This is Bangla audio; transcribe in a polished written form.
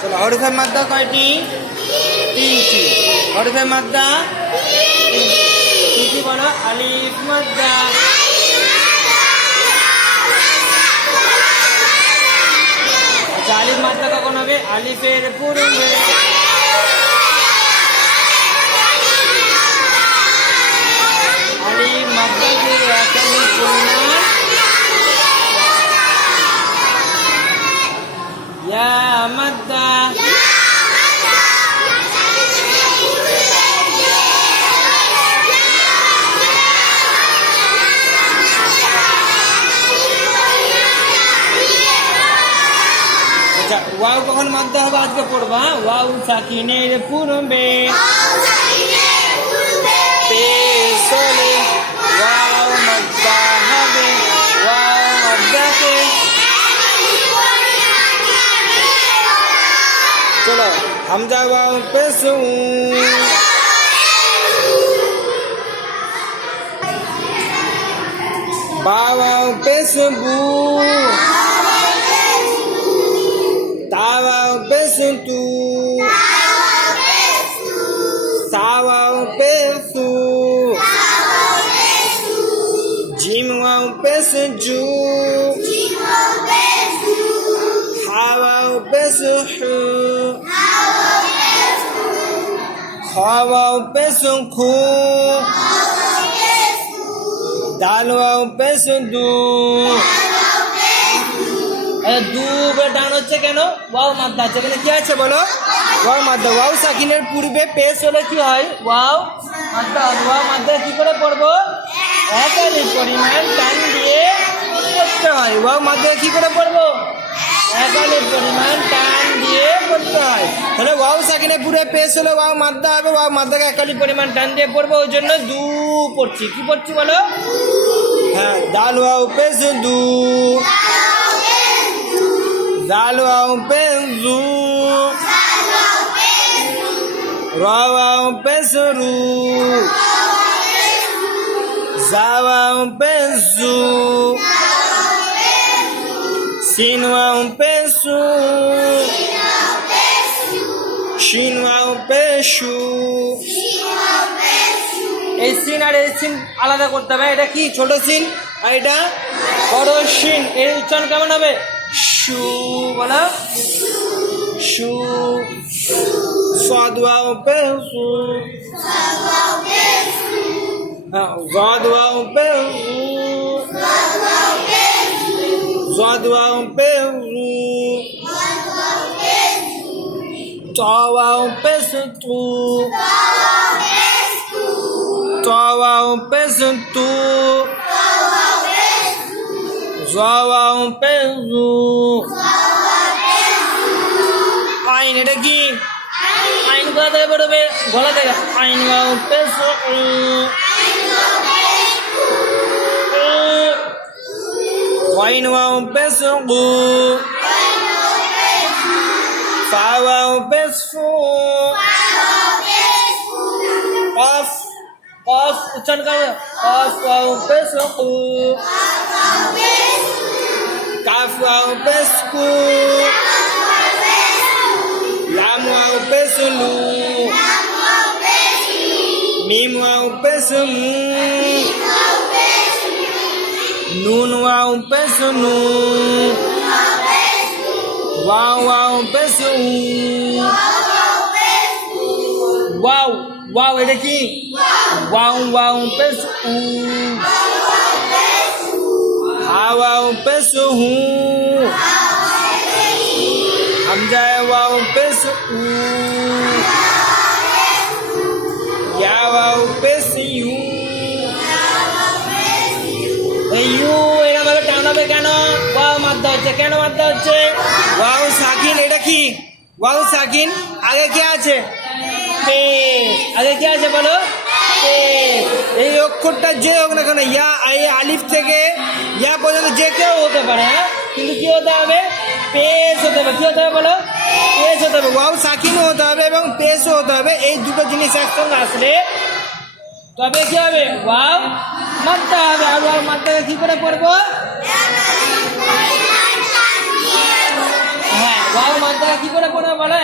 চলো হরফের মাদ্দা কয়টি? তিনটি। হরফের মাদ্দা কি কি বলো? আলিফ মাদ্দা, আচ্ছা আলিফ মাদ্দা কখন হবে? আলিফের পূর্বে। আলিফ মাদ্দাকে একালিফ পরিমাণ ইয়া মাদ্দা, ওয়াও কখন মাদ্দা হবে আজকে পড়বা? ওয়াও সাকিনের পূর্বে পেশ হলে ওয়াও মাদ্দা হবে। ওয়াও মাদ্দাকে চলো হামজা ওয়াও পেশ বা ওয়াও পেশ বু Tawau pesuntu, sawau pesu, jimwau pesuju, hawau pesuhu, khawau pesunku, dalwau pesundu। দু ডান হচ্ছে কেন? ওয়াও মাদ্দা আছে, এখানে কি আছে বলো? ওয়াও মাদ্দা। ওয়াও সাকিনের পূর্বে পেশ হলে কি হয়? ওয়াও মাদ্দা। ওয়াও মাদ্দা কি করে পড়বো? একালিফ পরিমাণ টান দিয়ে পড়তে হয়। ওয়াও মাদ্দা কি করে পড়বো? একালিফ পরিমাণ টান দিয়ে পড়তে হয়। তাহলে ওয়াও সাকিনের পূর্বে পেশ হলে ওয়াও মাদ্দা হবে। ওয়াও মাদ্দাকে একালিফ পরিমাণ টান দিয়ে পড়বো, ওই জন্য দু পড়ছি। কি পড়ছি বলো? হ্যাঁ, দাল ওয়াও পেশ দু, দাল ওয়াও পেশ জু, রা ওয়াও পেশ রু, জা ওয়াও পেশ জু, সিন ওয়াও পেশ সু, শিন ওয়াও পেশ শু। এই সিন আর এই সিন আলাদা করতে হবে। এটা কি? ছোট সিন আর এটা বড় সিন। এর উচ্চারণ কেমন হবে? শু বলো, শু। সাদ ওয়াও পেশ সু, জাদ ওয়াও পেশ সু, জাদ ওয়াও পেশ সু, তা ওয়াও পেশ তু, তা ওয়াও পেশ তু, জা ওয়াও পেশ জু। আইন, এটা কি? আইন কোথা থেকে পড়বে? গলা থেকে। আইন ওয়াও পেশ উ, আইন ওয়াও পেশ গু, ফা ওয়াও পেশ ফু, কফ কফ উচ্চারণ করো। কফ ওয়াও পেশ কু, কাফ ওয়াও পেশ কু, লাম ওয়াও পেশ লু, মিম ওয়াও পেশ মু, নুন ওয়াও পেশ নু, ওয়াও ওয়াও পেশ উ। ওয়াও ওয়াও এটা কি? ওয়াও ওয়াও পেশ উ, হা ওয়াও পেশ হু, হামজা ওয়াও পেশ উ, ইয়া ওয়াও পেশ ইউ। এই ইউ এরকম ভাবে টানাবে কেন? ওয়াও মাদ্দা হচ্ছে। কেন মাদ্দা হচ্ছে? ওয়াও সাকিন। এটা কি? ওয়াও সাকিন। আগে কি আছে? পেশ। আগে কি আছে বলো? পেশ। এই অক্ষরটা যে হোক না কেন, ইয়া এই আলিফ থেকে ইয়া পর্যন্ত যে কেউ হতে পারে, হ্যাঁ, কিন্তু কি হতে হবে? পেশ হতে হবে। কি হতে হবে বলো? পেশ হতে হবে। ওয়াও সাকিনও হতে হবে এবং পেশও হতে হবে। এই দুটো জিনিস একসঙ্গে আসলে তবে কি হবে? ওয়াও মাদ্দা হবে। আর ওয়াও মাদ্দাকে কি করে পড়বো? হ্যাঁ, ওয়াও মাত্রা কি করে পড়বে বলো?